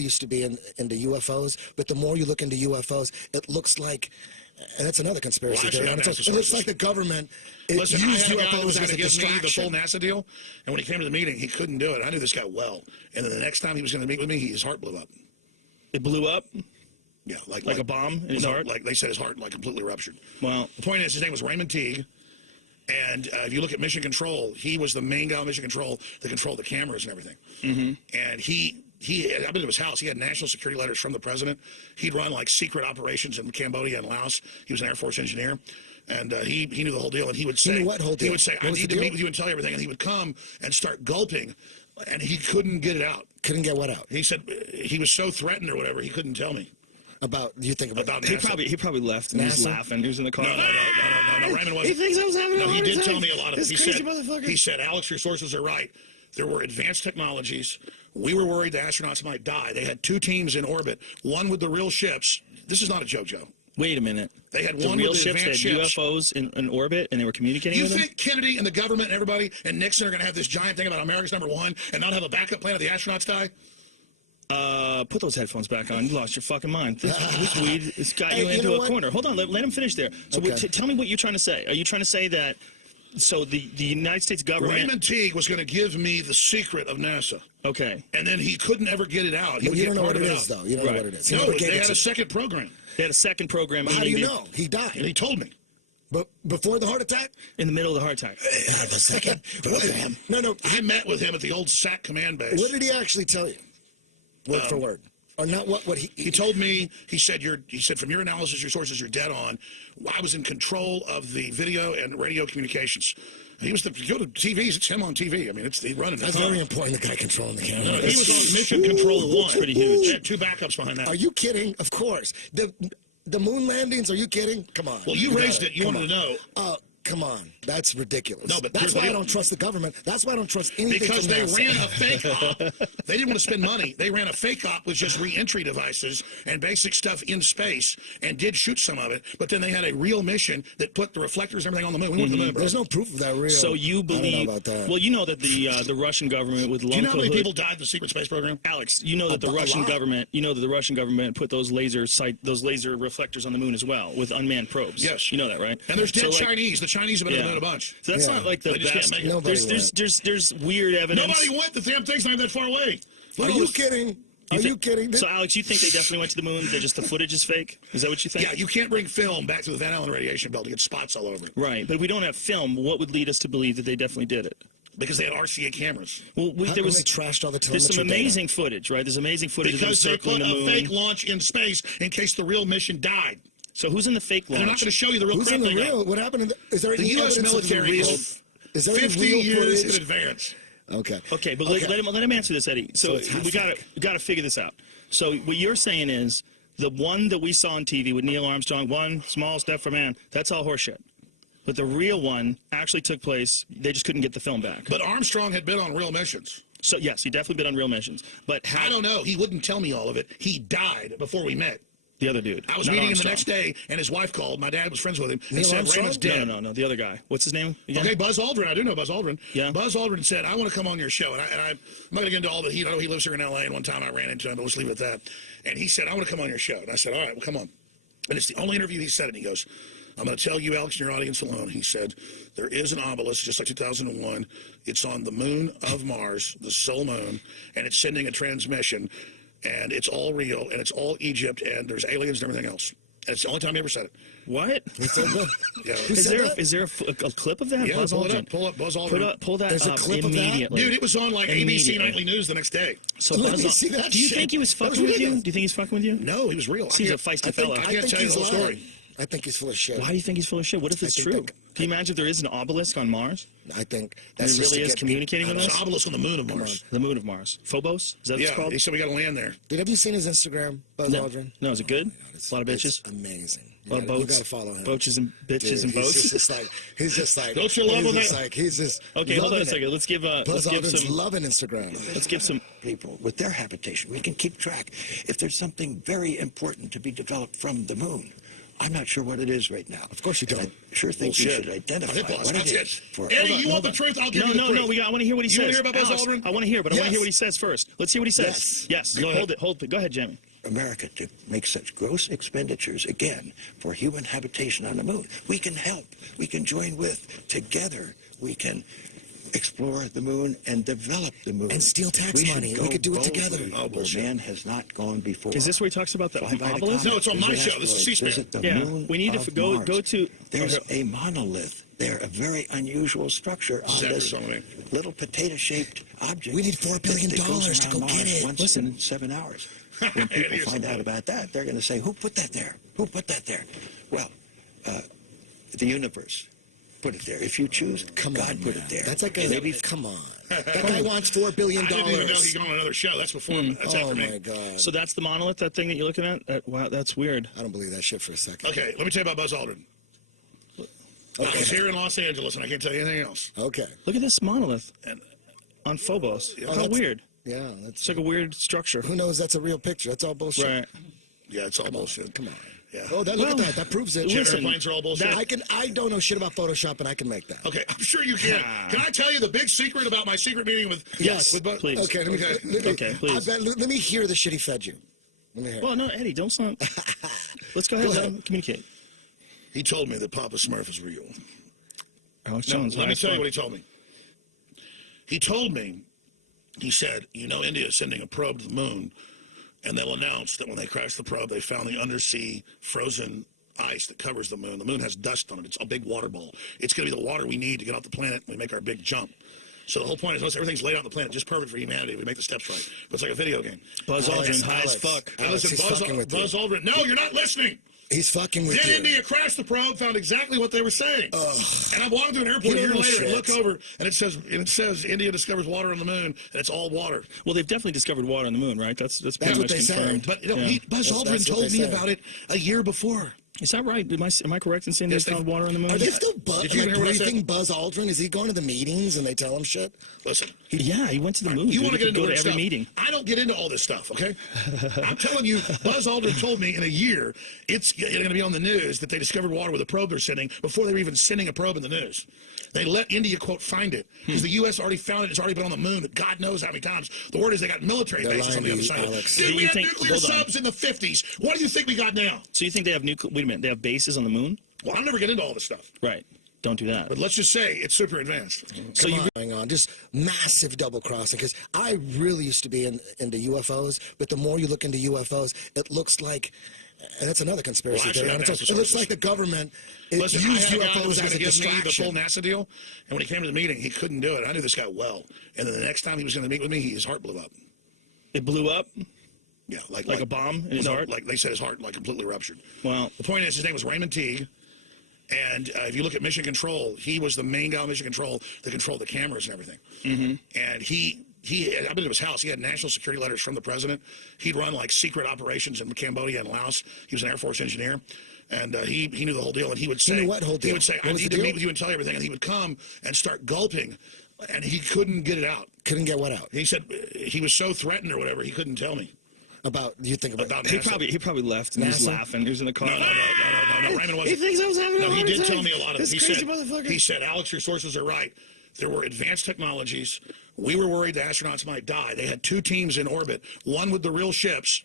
used to be into UFOs, but the more you look into UFOs, it looks like, and that's another conspiracy theory. It looks like the government used UFOs as a distraction. The full NASA deal, and when he came to the meeting, he couldn't do it. I knew this guy well, and then the next time he was going to meet with me, his heart blew up. It blew up? Yeah, like a bomb in his heart? Like they said, his heart completely ruptured. Well, the point is, his name was Raymond Teague. And if you look at Mission Control, he was the main guy on Mission Control that controlled the cameras and everything. And I've been to his house. He had national security letters from the president. He'd run like secret operations in Cambodia and Laos. He was an Air Force engineer. And he knew the whole deal. And he would say, He would say, I need to meet with you and tell you everything. And he would come and start gulping. And he couldn't get it out. Couldn't get what out? He said he was so threatened or whatever, he couldn't tell me. About NASA. He probably left and he was laughing. He was in the car. No. Raymond wasn't. He thinks I was having a hard time. He did tell me a lot of it. Motherfucker. He said, Alex, your sources are right. There were advanced technologies. We were worried the astronauts might die. They had 2 teams in orbit, one with the real ships. This is not a joke, Joe. Wait a minute. They had the one real with the ships, advanced they had ships. UFOs in orbit, and they were communicating with them? You think Kennedy and the government and everybody and Nixon are going to have this giant thing about America's #1 and not have a backup plan if the astronauts die? Put those headphones back on. You lost your fucking mind. This weed has got you into a corner. Hold on, let him finish there. So tell me what you're trying to say. Are you trying to say that, so the United States government... Raymond Teague was going to give me the secret of NASA. Okay. And then he couldn't ever get it out. You don't know what it is, though. You don't know what it is. No, they had a second program. They had a second program. How do you know? He died. And he told me. But before the heart attack? In the middle of the heart attack. The second program. No. I met with him at the old SAC command base. What did he actually tell you? Word for word. Or not what he told me, he said from your analysis, your sources, you're dead on. I was in control of the video and radio communications. He was go to TVs, it's him on TV. I mean, he's running the That's very important, the guy controlling the camera. No, he was on Mission Control 1. Pretty huge. They had 2 backups behind that. Are you kidding? Of course. The moon landings, are you kidding? Come on. Well, you raised it. You wanted to know. Come on. That's ridiculous. No, but that's why I don't trust the government. That's why I don't trust anything because from they NASA. ran a fake op. They didn't want to spend money. They ran a fake op with just re-entry devices and basic stuff in space and did shoot some of it. But then they had a real mission that put the reflectors and everything on the moon. We went to the moon, bro. There's no proof of that real. So you believe? I don't know about that. Well, you know that the Russian government with Do you know how many people died in the secret space program? Alex, you know that the Russian government. You know that the Russian government put those laser reflectors on the moon as well with unmanned probes. Yes, you know that, right? And there's dead Chinese. The Chinese have been in the moon a bunch. So that's not like the best. There's weird evidence. Nobody went. The damn thing's not that far away. Are you kidding? Are you kidding? So, Alex, you think they definitely went to the moon? The footage is fake? Is that what you think? Yeah, you can't bring film back to the Van Allen radiation belt to get spots all over it. Right, but we don't have film. What would lead us to believe that they definitely did it? Because they had RCA cameras. Well, they trashed all the telemetry. There's some amazing footage, right? There's amazing footage because of them circling the moon. Because they put a fake launch in space in case the real mission died. So who's in the fake launch? They're not going to show you the real. Who's in the real? What happened? Is there any U.S. military is 50 years in advance. Okay, but let him answer this, Eddie. So we gotta figure this out. So what you're saying is the one that we saw on TV with Neil Armstrong, one small step for man, that's all horseshit. But the real one actually took place. They just couldn't get the film back. But Armstrong had been on real missions. So yes, he definitely been on real missions. But I don't know. He wouldn't tell me all of it. He died before we met. The other dude. I was meeting him the next day, and his wife called. My dad was friends with him. He said Raymond's dead. No. The other guy. What's his name again? Okay, Buzz Aldrin. I do know Buzz Aldrin. Yeah. Buzz Aldrin said, I want to come on your show. And I'm not going to get into all the heat. I know he lives here in L.A., and one time I ran into him, but let's leave it at that. And he said, I want to come on your show. And I said, all right, well, come on. And it's the only interview he said it. And he goes, I'm going to tell you, Alex, and your audience alone. He said, there is an obelisk, just like 2001. It's on the moon of Mars, the Soul Moon, and it's sending a transmission. And it's all real, and it's all Egypt, and there's aliens and everything else. And it's the only time he ever said it. What? Yeah. Is there a clip of that? Yeah, Buzz pull Aldrin? it up. Pull up Buzz Aldrin. Pull that There's up a clip immediately. of that? Dude, it was on like ABC Nightly News the next day. So Let Buzz me see that Do you shit. think he was fucking with you? Do you think he's fucking with you? No, he was real. He's a feisty fella. I can't tell you the whole story. I think he's full of shit. Why do you think he's full of shit? What if it's true? Can you imagine if there is an obelisk on Mars? I think that's really is communicating with us? us? An obelisk on the moon of Mars. The moon of Mars. Phobos? Is that what it's called? He said we got to land there. Dude, have you seen his Instagram, Buzz Aldrin? No, is it good? A lot of bitches? It's amazing. A lot of boats? You got to follow him. Boaches and bitches and boats? He's just like... Don't you love that? He's just okay, hold on a second. Let's give Buzz Aldrin's loving Instagram. Let's give some... people with their habitation. We can keep track. If there's something very important to be developed from the moon, I'm not sure what it is right now. Of course you And don't. I sure think we Bullshit. should identify I think what that's it it. is. For Eddie, you want the truth? I'll give you the No, truth. I want to hear what he You wanna says. hear about Buzz Alex, Aldrin? I want to hear, but I want to Yes. hear what he says first. Let's hear what he says. Yes. Go ahead. Hold it. Go ahead, Jimmy. America to make such gross expenditures again for human habitation on the moon. We can help. We can join with. Together, we can explore the moon and develop the moon. And steal tax We should money. We go could do it together. boldly Oh, where bullshit. man has not gone before. Is this where he talks about the Fly by the obelisk? comets, No, it's on my visit show. This is asteroids, C-SPAN. visit the Yeah, moon we need to of go Mars. to. There's okay. a monolith there, a very unusual structure on Exactly this something. little potato-shaped object. We need $4 billion that goes to go around get Mars it. once Listen. in 7 hours. When people Here's find the out thing. about that, they're going to say, "Who put that there? Who put that there?" Well, the universe put it there. If you choose, Come God on, put man. it there. That's like a. Maybe Come on. That guy wants $4 billion. I didn't even know he got on another show. That's before. That's Oh after me. my God. So that's the monolith, that thing that you're looking at? Wow, that's weird. I don't believe that shit for a second. Okay, let me tell you about Buzz Aldrin. I was here in Los Angeles, and I can't tell you anything else. Okay. Look at this monolith And on Phobos. Yeah. How that's- weird. Yeah, that's. It's like a weird structure. Who knows? That's a real picture. That's all bullshit. Right. yeah, it's all bullshit. Come on. Yeah. Oh, look Well, at that. That proves it. listen, Airplanes are all bullshit. I don't know shit about Photoshop, and I can make that. Okay, I'm sure you can. Can I tell you the big secret about my secret meeting with? Yes, with Buzz? please. Okay, let me, Okay, please. let me hear the shit he fed you. Let me hear. Well, no, Eddie, don't sound. Let's go ahead Go and ahead. Communicate. He told me that Papa Smurf is real. Alex No, Jones. let me last tell you one. what he told me. He told me, he said, India is sending a probe to the moon, and they'll announce that when they crash the probe, they found the undersea frozen ice that covers the moon. The moon has dust on it. It's a big water ball. It's going to be the water we need to get off the planet when we make our big jump. So the whole point is, everything's laid out on the planet, just perfect for humanity. We make the steps right. But it's like a video game. Buzz Alex, Aldrin, high as Alex. fuck. Now Alex, listen, he's fucking with you. Buzz Aldrin. No, you're not listening. He's fucking with Then you. India crashed the probe, found exactly what they were saying. And I'm walking through an airport You a year don't know later and shit. look over, and it says India discovers water on the moon, and it's all water. Well, they've definitely discovered water on the moon, right? That's pretty what much they said. confirmed. But Yeah. Buzz That's Aldrin what told they me said. about it a year before. Is that right? Am I correct in saying Yes, they found water on the moon? Are they still Did you hear what I said? briefing Buzz Aldrin? Is he going to the meetings and they tell him shit? Listen, Yeah, he went to the moon. you dude. want to He get could into go to it every stuff. meeting. I don't get into all this stuff, okay? I'm telling you, Buzz Aldrin told me in a year it's going to be on the news that they discovered water with a probe they're sending before they were even sending a probe in the news. They let India, quote, find it. Because the U.S. already found it. It's already been on the moon. God knows how many times. The word is they got military They're bases on the lying other to side you, of it. Alex. Dude, So we you had think- nuclear hold on. subs in the 50s. What do you think we got now? So you think they have wait a minute, they have bases on the moon? Well, I'm never getting into all this stuff. Right. Don't do that. But let's just say it's super advanced. So you Going on, just massive double crossing. Because I really used to be into UFOs, but the more you look into UFOs, it looks like, and that's another conspiracy Well, actually, theory. I have It NASA looks sources. like the government Listen, I used had a guy that was UFOs going as to a give me the full distraction. NASA deal, and when he came to the meeting, he couldn't do it. I knew this guy well. And then the next time he was going to meet with me, his heart blew up. it blew up? Yeah, Like a bomb in his no, heart? Like they said, his heart completely ruptured. Wow. The point is, his name was Raymond Teague. And if you look at Mission Control, he was the main guy on Mission Control that controlled the cameras and everything. Mm-hmm. And I've been to his house. He had national security letters from the president. He'd run like secret operations in Cambodia and Laos. He was an Air Force engineer. And he knew the whole deal. And he would say, knew what whole deal? He would say, What I was need the to deal? meet with you and tell you everything. And he would come and start gulping. And he couldn't get it out. Couldn't get what out? He said he was so threatened or whatever, he couldn't tell me About, you think about, about He NASA. probably left and he was NASA? laughing. He was in the car. No. Raymond wasn't. He thinks I was having a No, he heart did attack. tell me a lot of it. This crazy motherfucker. He said, Alex, your sources are right. There were advanced technologies. We were worried the astronauts might die. They had two teams in orbit, one with the real ships